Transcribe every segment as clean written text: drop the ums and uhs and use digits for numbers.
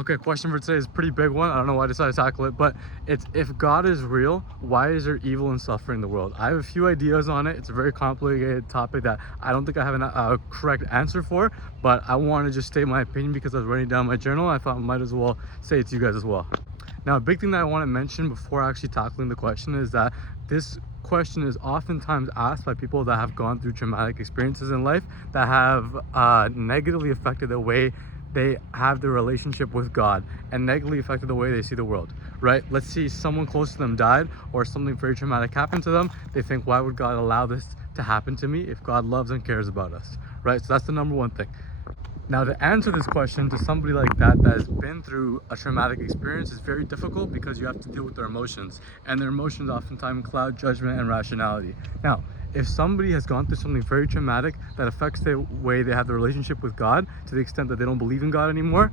Okay, question for today is a pretty big one. I don't know why I decided to tackle it, but it's, if God is real, why is there evil and suffering in the world? I have a few ideas on it. It's a very complicated topic that I don't think I have a correct answer for, but I want to just state my opinion because I was writing down my journal. I thought I might as well say it to you guys as well. Now, a big thing that I want to mention before actually tackling the question is that this question is oftentimes asked by people that have gone through traumatic experiences in life that have negatively affected the way they have their relationship with God and negatively affected the way they see the world, right? Let's see someone close to them died or something very traumatic happened to them. They think, why would God allow this to happen to me if God loves and cares about us, right? So that's the number one thing. Now, to answer this question to somebody like that has been through a traumatic experience is very difficult because you have to deal with their emotions, and their emotions oftentimes cloud judgment and rationality. Now, if somebody has gone through something very traumatic that affects the way they have the relationship with God to the extent that they don't believe in God anymore,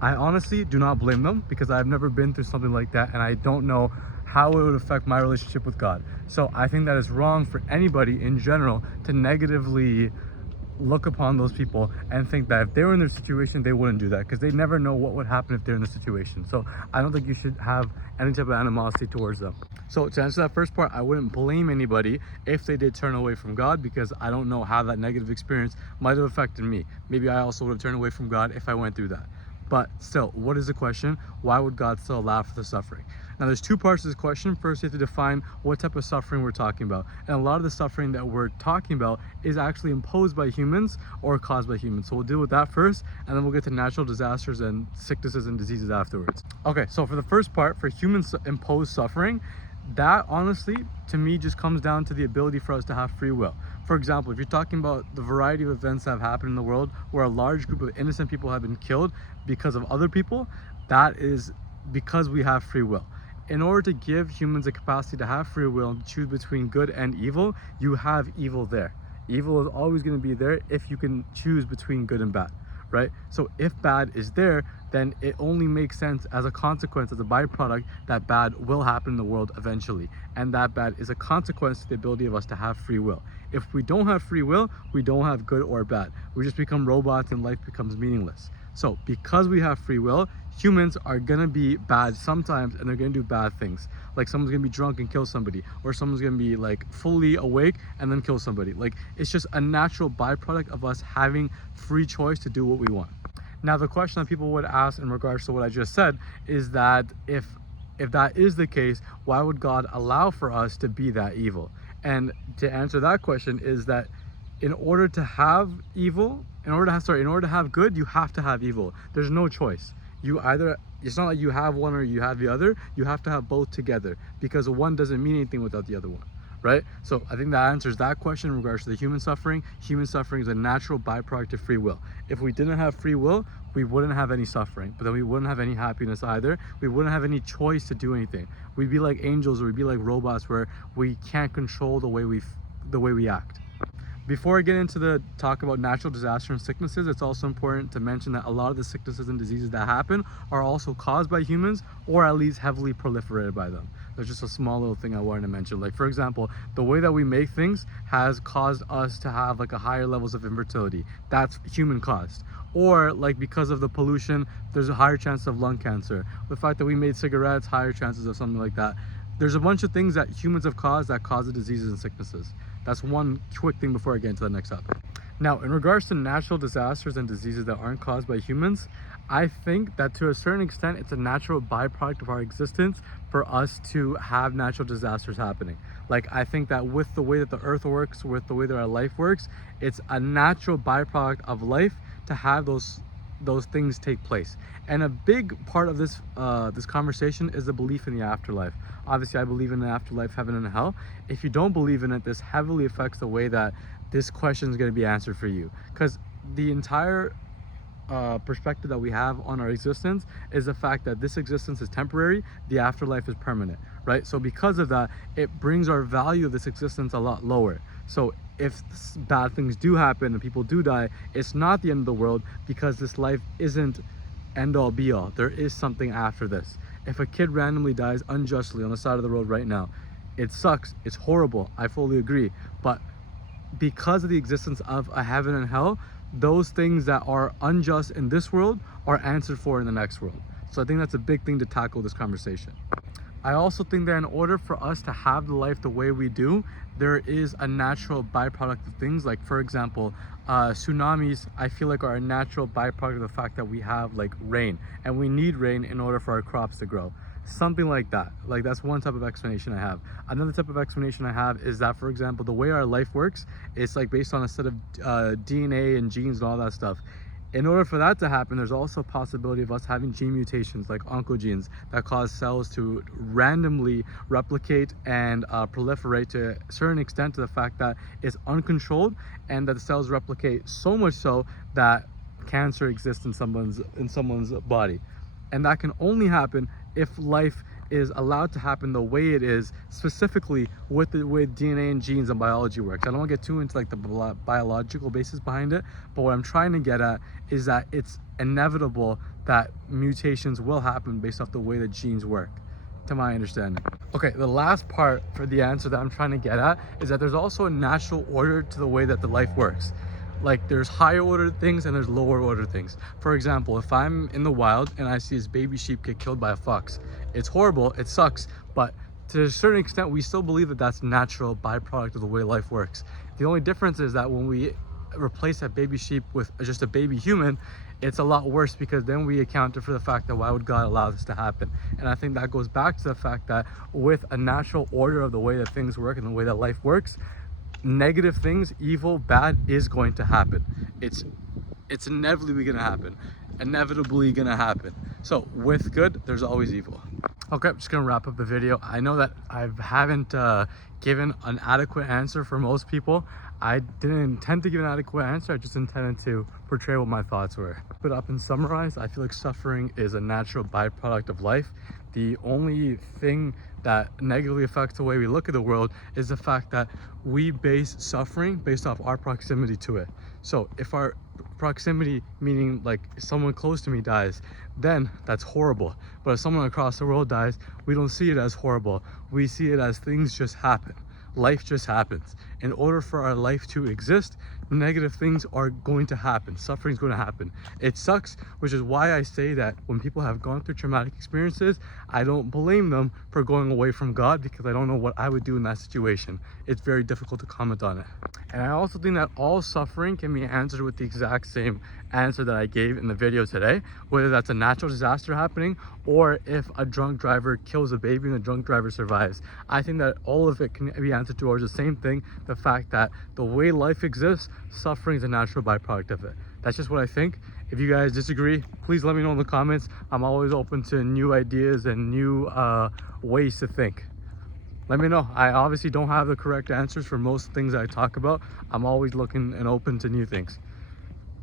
I honestly do not blame them because I've never been through something like that and I don't know how it would affect my relationship with God. So I think that it's wrong for anybody in general to negatively look upon those people and think that if they were in their situation they wouldn't do that, because they never know what would happen if they're in the situation. So I don't think you should have any type of animosity towards them. So to answer that first part, I wouldn't blame anybody if they did turn away from God, because I don't know how that negative experience might have affected me. Maybe I also would have turned away from God if I went through that. But still, what is the question? Why would God still allow for the suffering? Now, there's two parts to this question. First, you have to define what type of suffering we're talking about. And a lot of the suffering that we're talking about is actually imposed by humans or caused by humans. So we'll deal with that first, and then we'll get to natural disasters and sicknesses and diseases afterwards. Okay, so for the first part, for human imposed suffering, that honestly, to me, just comes down to the ability for us to have free will. For example, if you're talking about the variety of events that have happened in the world where a large group of innocent people have been killed because of other people, that is because we have free will. In order to give humans a capacity to have free will and choose between good and evil, you have evil there. Evil is always going to be there if you can choose between good and bad, right? So if bad is there, then it only makes sense as a consequence, as a byproduct, that bad will happen in the world eventually. And that bad is a consequence to the ability of us to have free will. If we don't have free will, we don't have good or bad. We just become robots and life becomes meaningless. So because we have free will, humans are gonna be bad sometimes and they're gonna do bad things. Like someone's gonna be drunk and kill somebody, or someone's gonna be like fully awake and then kill somebody. Like, it's just a natural byproduct of us having free choice to do what we want. Now, the question that people would ask in regards to what I just said is that if that is the case, why would God allow for us to be that evil? And to answer that question is that in order to have evil, in order to have good, you have to have evil. There's no choice. It's not like you have one or you have the other. You have to have both together, because one doesn't mean anything without the other one, right? So I think that answers that question in regards to the human suffering. Human suffering is a natural byproduct of free will. If we didn't have free will, we wouldn't have any suffering, but then we wouldn't have any happiness either. We wouldn't have any choice to do anything. We'd be like angels, or we'd be like robots where we can't control the way we act. Before I get into the talk about natural disaster and sicknesses, it's also important to mention that a lot of the sicknesses and diseases that happen are also caused by humans, or at least heavily proliferated by them. There's just a small little thing I wanted to mention. Like, for example, the way that we make things has caused us to have like a higher levels of infertility. That's human caused. Or like because of the pollution, there's a higher chance of lung cancer. The fact that we made cigarettes, higher chances of something like that. There's a bunch of things that humans have caused that cause the diseases and sicknesses. That's one quick thing before I get into the next topic. Now, in regards to natural disasters and diseases that aren't caused by humans, I think that to a certain extent, it's a natural byproduct of our existence for us to have natural disasters happening. Like, I think that with the way that the earth works, with the way that our life works, it's a natural byproduct of life to have those things take place. And a big part of this this conversation is the belief in the afterlife. Obviously, I believe in the afterlife, heaven and hell. If you don't believe in it, this heavily affects the way that this question is going to be answered for you, because the entire perspective that we have on our existence is the fact that this existence is temporary, the afterlife is permanent, right? So because of that, it brings our value of this existence a lot lower. So if bad things do happen and people do die, it's not the end of the world, because this life isn't end all be all. There is something after this. If a kid randomly dies unjustly on the side of the road right now, it sucks, it's horrible, I fully agree, but because of the existence of a heaven and hell, those things that are unjust in this world are answered for in the next world. So I think that's a big thing to tackle this conversation. I also think that in order for us to have the life the way we do, there is a natural byproduct of things. Like, for example, tsunamis, I feel like, are a natural byproduct of the fact that we have like rain, and we need rain in order for our crops to grow. Something like that. Like, that's one type of explanation I have. Another type of explanation I have is that, for example, the way our life works, it's like based on a set of DNA and genes and all that stuff. In order for that to happen, there's also a possibility of us having gene mutations like oncogenes that cause cells to randomly replicate and proliferate to a certain extent, to the fact that it's uncontrolled, and that the cells replicate so much so that cancer exists in someone's body. And that can only happen if life is allowed to happen the way it is, specifically with the way DNA and genes and biology works. I don't want to get too into like the biological basis behind it, but what I'm trying to get at is that it's inevitable that mutations will happen based off the way that genes work, to my understanding. Okay, the last part for the answer that I'm trying to get at is that there's also a natural order to the way that the life works. Like, there's higher order things and there's lower order things. For example, if I'm in the wild and I see this baby sheep get killed by a fox, it's horrible, it sucks, but to a certain extent we still believe that that's natural byproduct of the way life works. The only difference is that when we replace that baby sheep with just a baby human, it's a lot worse, because then we accounted for the fact that why would God allow this to happen? And I think that goes back to the fact that with a natural order of the way that things work and the way that life works, negative things, evil, bad, is going to happen. It's inevitably gonna happen. So with good, there's always evil. Okay, I'm just gonna wrap up the video. I know that I haven't given an adequate answer for most people. I didn't intend to give an adequate answer, I just intended to portray what my thoughts were. Put up and summarize, I feel like suffering is a natural byproduct of life. The only thing that negatively affects the way we look at the world is the fact that we base suffering based off our proximity to it. So if our proximity, meaning like someone close to me dies, then that's horrible. But if someone across the world dies, we don't see it as horrible. We see it as things just happen. Life just happens. In order for our life to exist, negative things are going to happen. Suffering is going to happen. It sucks, which is why I say that when people have gone through traumatic experiences, I don't blame them for going away from God, because I don't know what I would do in that situation. It's very difficult to comment on it. And I also think that all suffering can be answered with the exact same answer that I gave in the video today, whether that's a natural disaster happening or if a drunk driver kills a baby and the drunk driver survives. I think that all of it can be answered towards the same thing, the fact that the way life exists, suffering is a natural byproduct of it. That's just what I think. If you guys disagree, please let me know in the comments. I'm always open to new ideas and new ways to think. Let me know. I obviously don't have the correct answers for most things I talk about. I'm always looking and open to new things.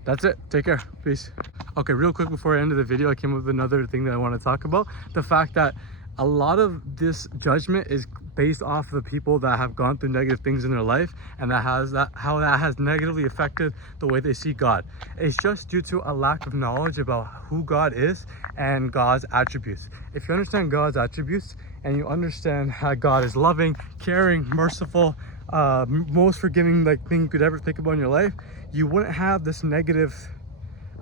That's it. Take care. Peace. Okay, real quick before I end the video, I came up with another thing that I want to talk about. The fact that a lot of this judgment is based off the people that have gone through negative things in their life, and how that has negatively affected the way they see God. It's just due to a lack of knowledge about who God is and God's attributes. If you understand God's attributes and you understand how God is loving, caring, merciful, most forgiving thing you could ever think about in your life, you wouldn't have this negative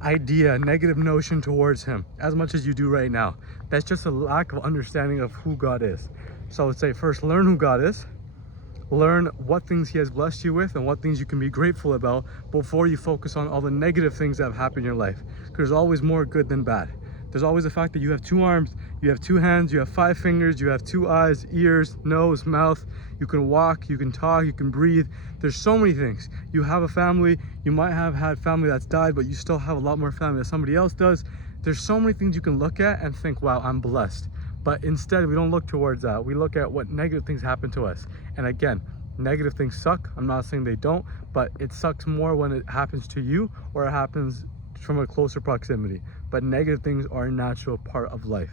idea, negative notion towards him as much as you do right now. That's just a lack of understanding of who God is. So I would say first, learn who God is, learn what things he has blessed you with and what things you can be grateful about before you focus on all the negative things that have happened in your life, because there's always more good than bad. There's always the fact that you have 2 arms, you have 2 hands, you have 5 fingers, you have 2 eyes, ears, nose, mouth, you can walk, you can talk, you can breathe. There's so many things. You have a family, you might have had family that's died, but you still have a lot more family that somebody else does. There's so many things you can look at and think, wow, I'm blessed. But instead, we don't look towards that. We look at what negative things happen to us. And again, negative things suck. I'm not saying they don't, but it sucks more when it happens to you or it happens from a closer proximity. But negative things are a natural part of life.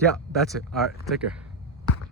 Yeah, that's it. All right, take care.